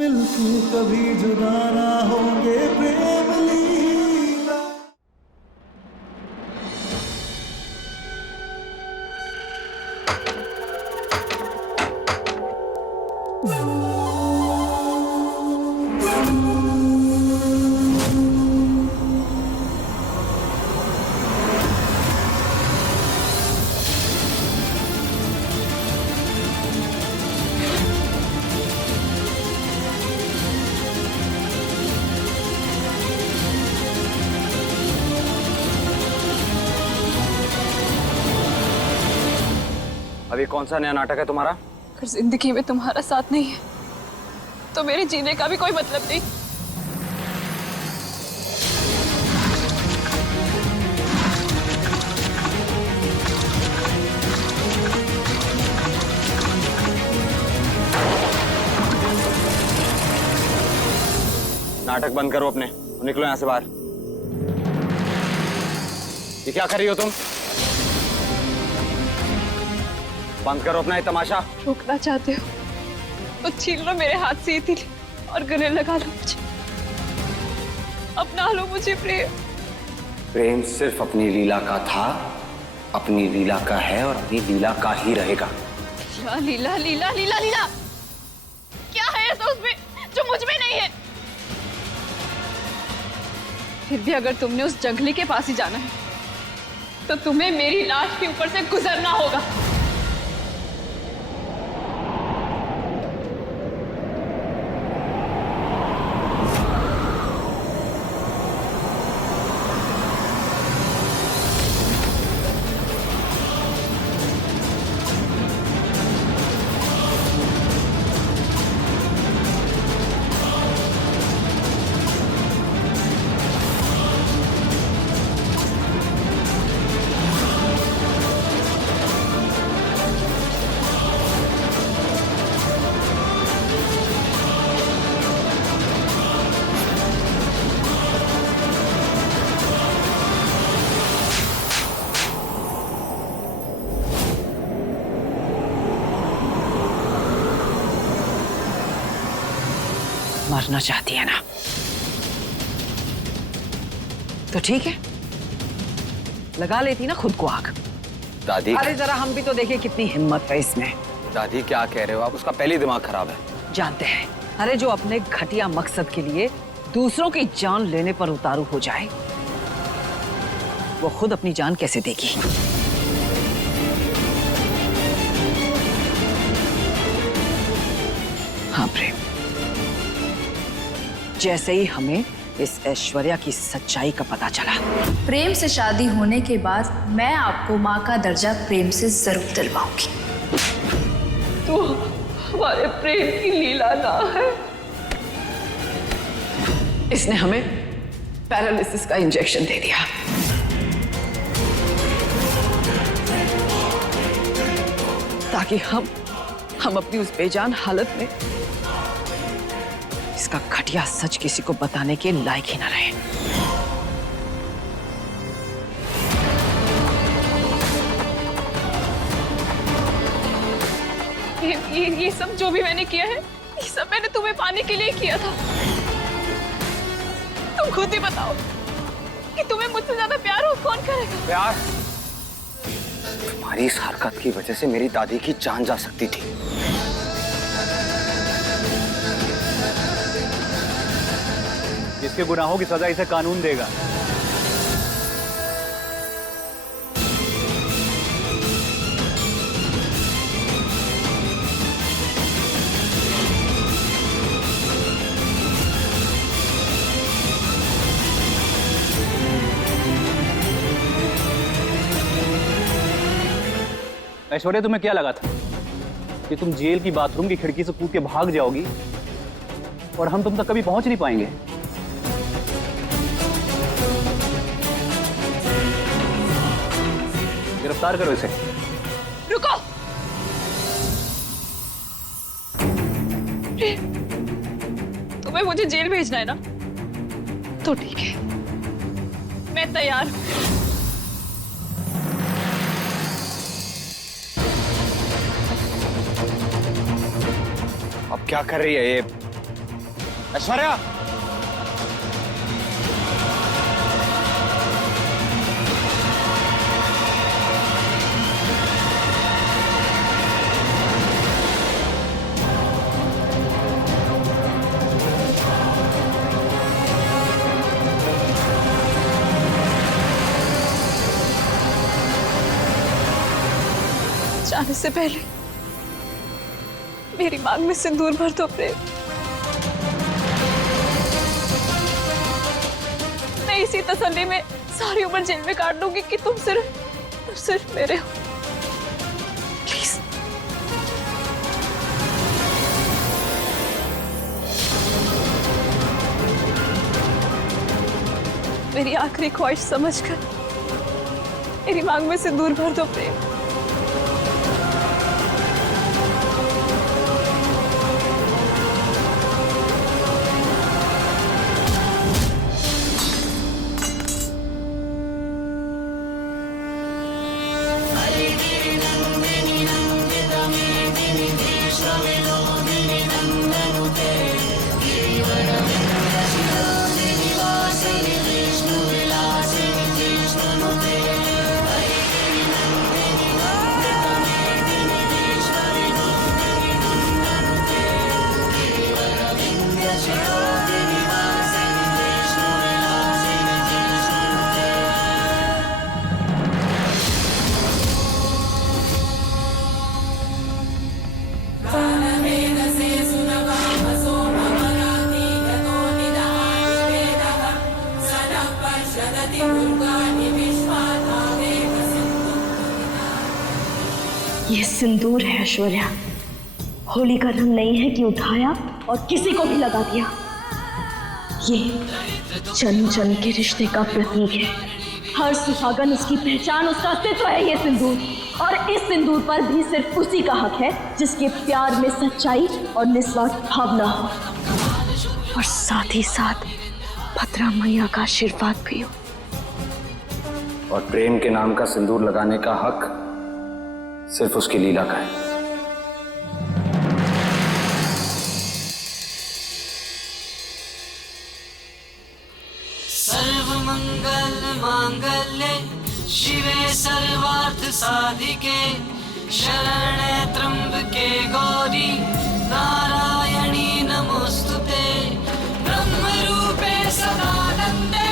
मिलके कभी जुदा ना होंगे प्रेम लीला। अभी कौन सा नया नाटक है तुम्हारा? अगर जिंदगी में तुम्हारा साथ नहीं है तो मेरे जीने का भी कोई मतलब नहीं। नाटक बंद करो अपने और निकलो यहां से बाहर। ये क्या कर रही हो तुम? बंद करो अपना ये तमाशा। रोकना चाहते हो तो छीन लो मेरे हाथ से ये तिल और गले लगा लो मुझे, अपना लो मुझे। प्रेम प्रेम सिर्फ अपनी लीला का था, अपनी लीला का है और अपनी लीला का ही रहेगा। लीला लीला लीला लीला क्या है ऐसा उसमें जो मुझ में नहीं है? फिर भी अगर तुमने उस जंगली के पास ही जाना है तो तुम्हें मेरी लाश के ऊपर से गुजरना होगा। मरना चाहती है ना तो ठीक है, लगा लेती ना खुद को आग। दादी अरे जरा हम भी तो देखें कितनी हिम्मत है इसमें। दादी क्या कह रहे हो आप? उसका पहले ही दिमाग खराब है। जानते हैं, अरे जो अपने घटिया मकसद के लिए दूसरों की जान लेने पर उतारू हो जाए वो खुद अपनी जान कैसे देगी? हाँ प्रेम, जैसे ही हमें इस ऐश्वर्या की सच्चाई का पता चला, प्रेम से शादी होने के बाद मैं आपको माँ का दर्जा प्रेम से जरूर दिलवाऊंगी। तो हमारे प्रेम की लीला ना है। इसने हमें पैरालिसिस का इंजेक्शन दे दिया ताकि हम अपनी उस बेजान हालत में इसका घटिया सच किसी को बताने के लायक ही ना रहे। ये सब जो भी मैंने किया है ये सब मैंने तुम्हें पाने के लिए किया था। तुम खुद ही बताओ कि तुम्हें मुझसे ज्यादा प्यार हो कौन करेगा? प्यार? तुम्हारी इस हरकत की वजह से मेरी दादी की जान जा सकती थी। इसके गुनाहों की सजा इसे कानून देगा। ऐश्वर्या, तुम्हें क्या लगा था कि तुम जेल की बाथरूम की खिड़की से कूद के भाग जाओगी और हम तुम तक कभी पहुंच नहीं पाएंगे? गिरफ्तार करो इसे। रुको, तुम्हें मुझे जेल भेजना है ना? तो ठीक है, मैं तैयार हूं। अब क्या कर रही है ये? ऐश्वर्या, जाने से पहले मेरी मांग में सिंदूर भर दो प्रेम। मैं इसी तसल्ली में सारी उम्र जेल में काट दूंगी कि तुम सिर्फ मेरे हो। प्लीज। मेरी आखिरी ख्वाहिश समझकर मेरी मांग में सिंदूर भर दो प्रेम। ये सिंदूर है ऐश्वर्या। होली का रंग नहीं है कि उठाया और किसी को भी लगा दिया। ये जन्म जन्म के रिश्ते का प्रतीक है। हर सुहागन, उसकी पहचान, उसका अस्तित्व है ये सिंदूर। और इस सिंदूर पर भी सिर्फ उसी का हक है जिसके प्यार में सच्चाई और निस्वार्थ भावना हो, और साथ ही साथ भद्रा मैया का आशीर्वाद भी हो। और प्रेम के नाम का सिंदूर लगाने का हक सिर्फ उसकी लीला का है। सर्वमंगल मांगल्ये शिवे सर्वार्थ साधिके शरणे त्र्यंबके गौरी नारायणी नमोस्तुते ब्रह्मरूपे सदानंदे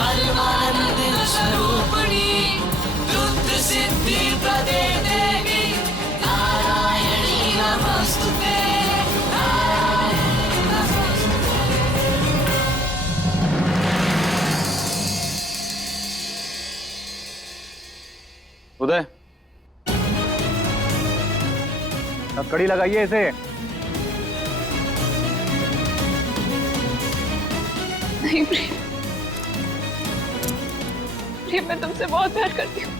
परमानंद स्वरूपिणी रुद्र सिद्धि प्रदे देवी नारायणी नमोस्तुते। उदय, अब कड़ी लगाइए इसे। नहीं प्रेम, प्रेम मैं तुमसे बहुत प्यार करती हूँ।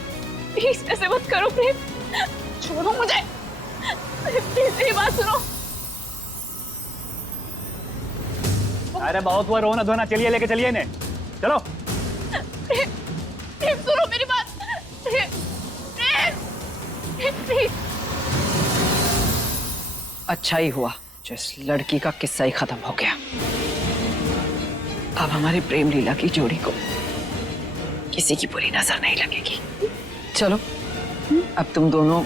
प्लीज ऐसे मत करो प्रेम, छोड़ो मुझे। प्लीज मेरी बात सुनो। अरे बहुत हुआ रोना धोना, चलिए लेके चलिए इन्हें, चलो। प्रेम, प्रेम सुनो मेरी बात। प्रेम, प्रेम, प्रेम। अच्छा ही हुआ जो इस लड़की का किस्सा ही खत्म हो गया। अब हमारी प्रेम लीला की जोड़ी को किसी की बुरी नजर नहीं लगेगी। चलो अब तुम दोनों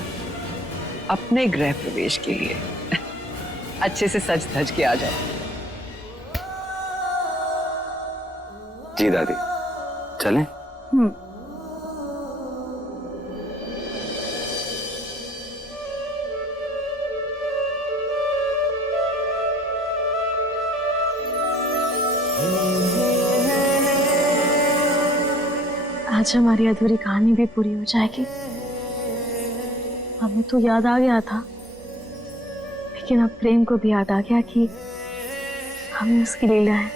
अपने गृह प्रवेश के लिए अच्छे से सज धज के आ जाओ। जी दादी, चलें? आज हमारी अधूरी कहानी भी पूरी हो जाएगी। हमें तो याद आ गया था, लेकिन अब प्रेम को भी याद आ गया कि हमें उसकी लीला है।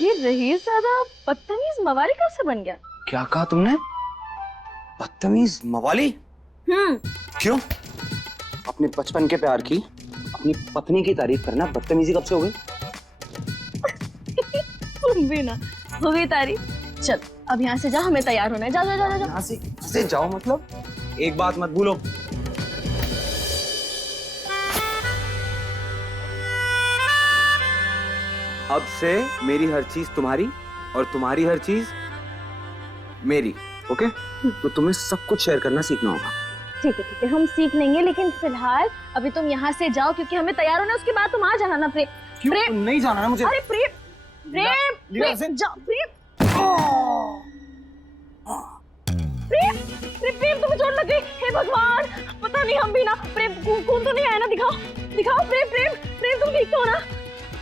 ये रईस ज्यादा बदतमीज मवाली कब से बन गया? क्या कहा तुमने? बदतमीज मवाली? क्यों? अपने बचपन के प्यार की अपनी पत्नी की तारीफ करना बदतमीजी कब से हो गई? तुम भी ना, हो गई तारीफ। चल अब यहाँ से जा, हमें तैयार होना है। जा जा जा जा। यहाँ से जाओ मतलब? एक बात मत भूलो, अब से मेरी हर चीज तुम्हारी और तुम्हारी हर चीज मेरी। ओके? तो तुम्हें सब कुछ शेयर करना सीखना होगा। ठीक है, हम सीख लेंगे, लेकिन फिलहाल अभी तुम यहाँ से जाओ क्योंकि हमें तैयार होना है। उसके बाद तुम आ जाना ना प्रेम। क्यों? प्रेम नहीं जाना ना मुझे। अरे प्रेम जाओ प्रेम। प्रेम प्रेम तुम्हें चोट लग गई? हे भगवान, पता नहीं, हम भी ना। प्रेम खून तो नहीं आया ना? दिखाओ दिखाओ। प्रेम प्रेम प्रेम तुम ठीक तो हो ना?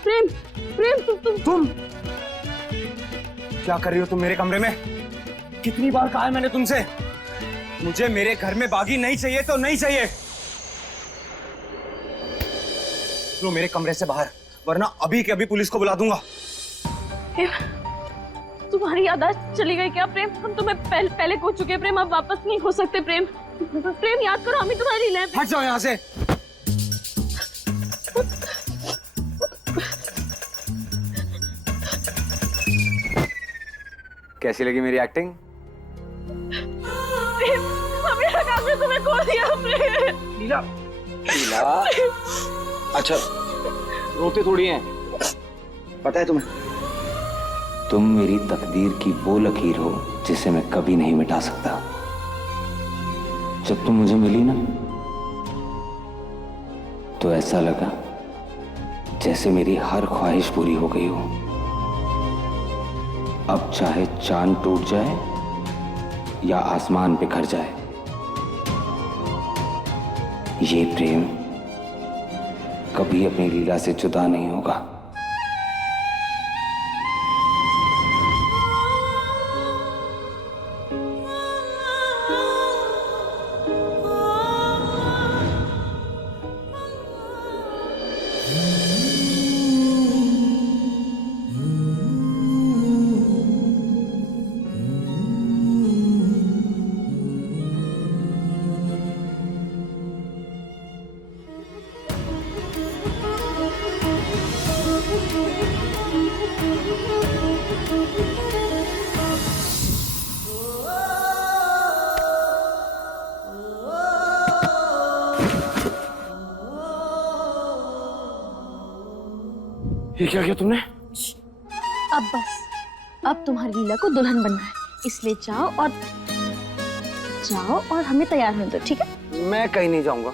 प्रेम प्रेम तुम क्या कर रही हो तुम मेरे कमरे में? कितनी बार कहा है मैंने तुमसे, मुझे मेरे घर में बागी नहीं चाहिए तो नहीं चाहिए। लो मेरे कमरे से बाहर, वरना अभी के अभी पुलिस को बुला दूंगा। तुम्हारी याददाश्त चली गई क्या प्रेम? हम तुम्हें पहले कह चुके हैं प्रेम, अब वापस नहीं हो सकते प्रेम। प्रेम याद करो, हम ही तुम्हारी लीला है। हट जाओ यहाँ से। कैसी लगी मेरी एक्टिंग? प्रेम हमें लगा हमने तुम्हें खो दिया प्रेम। लीला, लीला, अच्छा रोते थोड़ी हैं, पता है तुम्हें? तुम मेरी तकदीर की वो लकीर हो जिसे मैं कभी नहीं मिटा सकता। जब तुम मुझे मिली ना, तो ऐसा लगा जैसे मेरी हर ख्वाहिश पूरी हो गई हो। अब चाहे चांद टूट जाए या आसमान बिखर जाए, ये प्रेम कभी अपनी लीला से जुदा नहीं होगा। ये क्या किया तुमने? अब बस, अब तुम्हारी लीला को दुल्हन बनना है, इसलिए जाओ और हमें तैयार होने दो, ठीक है? मैं कहीं नहीं जाऊंगा।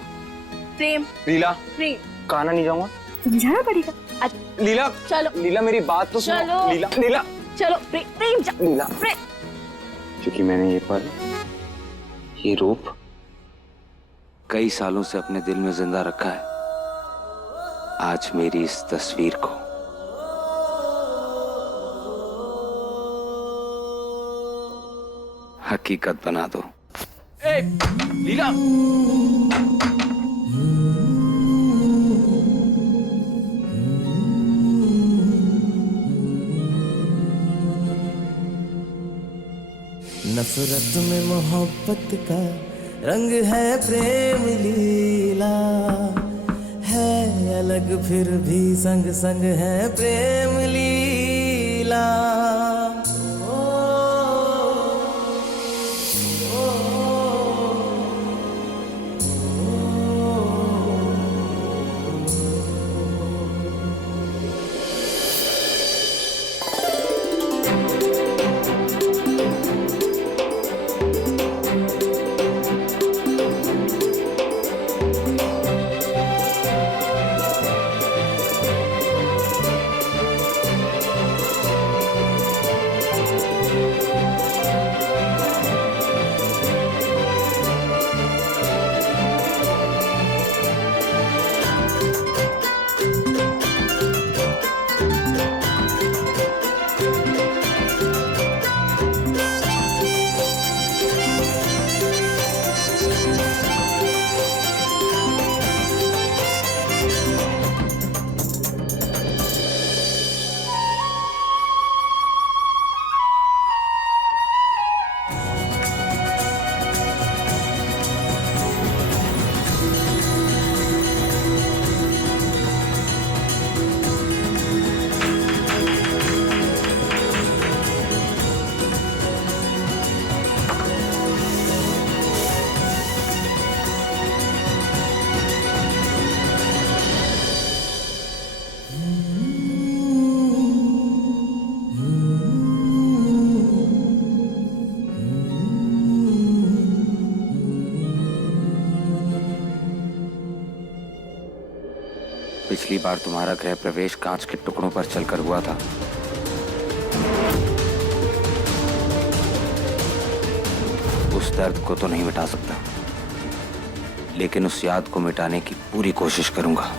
प्रेम लीला, प्रेम कहाँ नहीं जाऊंगा? तुम्हें जाना पड़ेगा। लीला चलो, लीला मेरी बात तो सुनो। चलो। लीला, लीला, चलो प्रेम जाओ। लीला, प्रेम क्योंकि मैंने ये पल, ये रूप कई सालों से अपने दिल में जिंदा रखा है, आज मेरी इस तस्वीर को हकीकत बना दो। ए, लीला, नफरत में मोहब्बत का रंग है प्रेम लीला, है अलग फिर भी संग संग है प्रेम लीला। पिछली बार तुम्हारा गृह प्रवेश कांच के टुकड़ों पर चलकर हुआ था। उस दर्द को तो नहीं मिटा सकता, लेकिन उस याद को मिटाने की पूरी कोशिश करूंगा।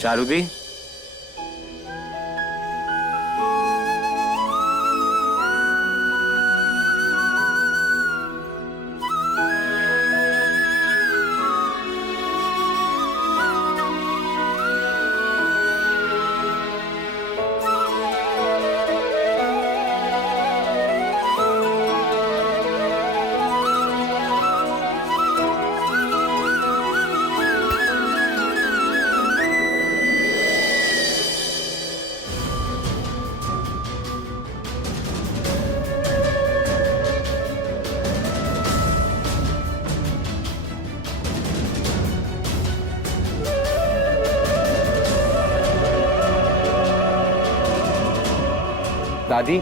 चारुदी, दादी,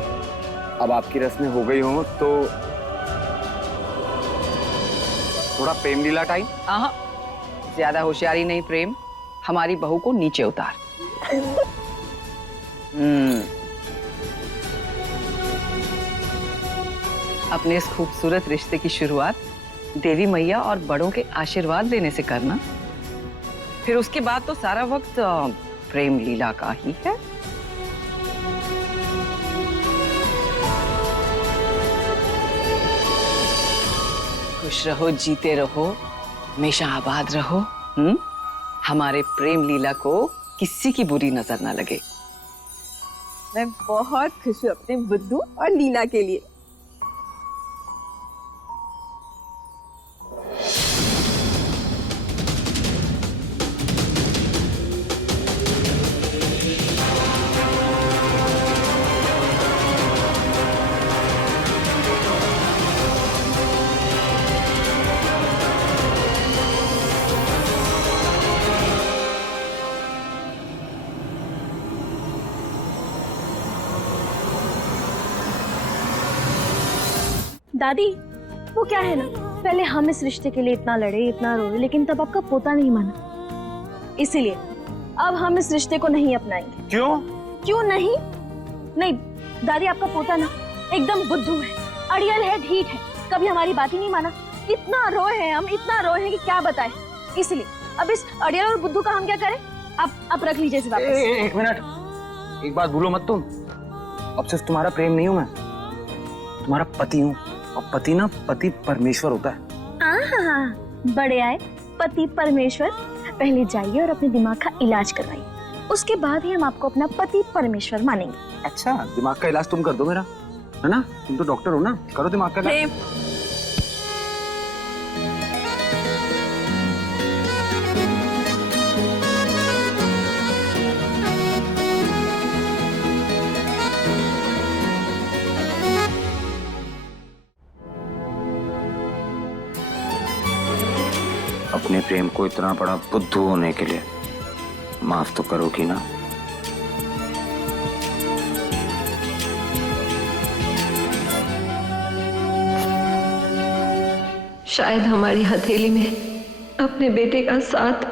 अब आपकी रस्में हो गई हो तो थोड़ा प्रेम लीला टाइम। हाँ, ज्यादा होशियारी नहीं प्रेम, हमारी बहू को नीचे उतार। अपने इस खूबसूरत रिश्ते की शुरुआत देवी मैया और बड़ों के आशीर्वाद लेने से करना, फिर उसके बाद तो सारा वक्त प्रेम लीला का ही है। खुश रहो, जीते रहो, हमेशा आबाद रहो। हमारे प्रेम लीला को किसी की बुरी नजर ना लगे। मैं बहुत खुश हूँ अपने बुद्धू और लीला के लिए। दादी, वो क्या है ना, पहले हम इस रिश्ते के लिए इतना लड़े, इतना रोए, लेकिन तब आपका पोता नहीं माना। इसीलिए अब हम इस रिश्ते को नहीं अपनाएंगे। क्यों? क्यों नहीं? नहीं दादी, आपका पोता ना एकदम बुद्धू है, अड़ियल है, ढीठ है, कभी हमारी बात ही नहीं माना। इतना रोए हैं हम, इतना रोए हैं कि क्या बताएं। इसलिए अब इस अड़ियल और बुद्धू का हम क्या करें? आप रख लीजिए इसे वापस। एक मिनट, एक बात भूलो मत तुम, अब सिर्फ तुम्हारा प्रेम नहीं हूं मैं, तुम्हारा पति हूं। और पति ना, पति परमेश्वर होता है। बड़े आए पति परमेश्वर। पहले जाइए और अपने दिमाग का इलाज करवाइए, उसके बाद ही हम आपको अपना पति परमेश्वर मानेंगे। अच्छा, दिमाग का इलाज तुम कर दो मेरा, है ना? तुम तो डॉक्टर हो ना, करो दिमाग का इलाज। अपने प्रेम को इतना बड़ा बुद्धू होने के लिए माफ तो करोगी ना? शायद हमारी हथेली में अपने बेटे का साथ,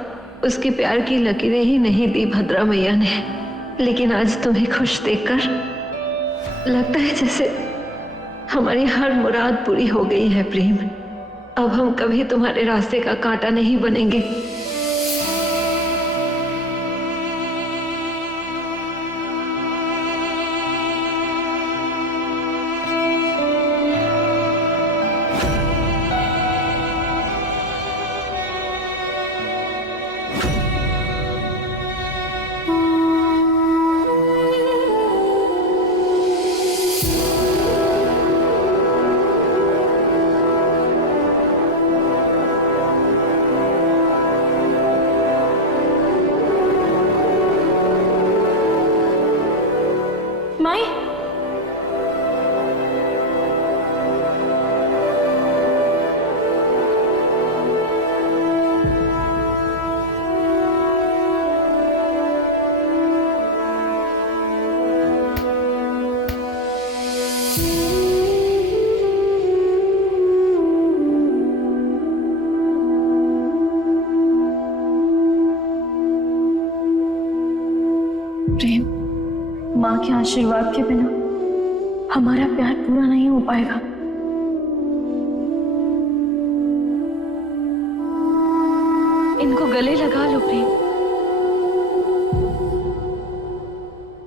उसके प्यार की लकीरें ही नहीं दी भद्रा मैया ने, लेकिन आज तुम्हें खुश देखकर लगता है जैसे हमारी हर मुराद पूरी हो गई है प्रेम। अब हम कभी तुम्हारे रास्ते का कांटा नहीं बनेंगे। के आशीर्वाद के बिना हमारा प्यार पूरा नहीं हो पाएगा। इनको गले लगा लो प्रेम।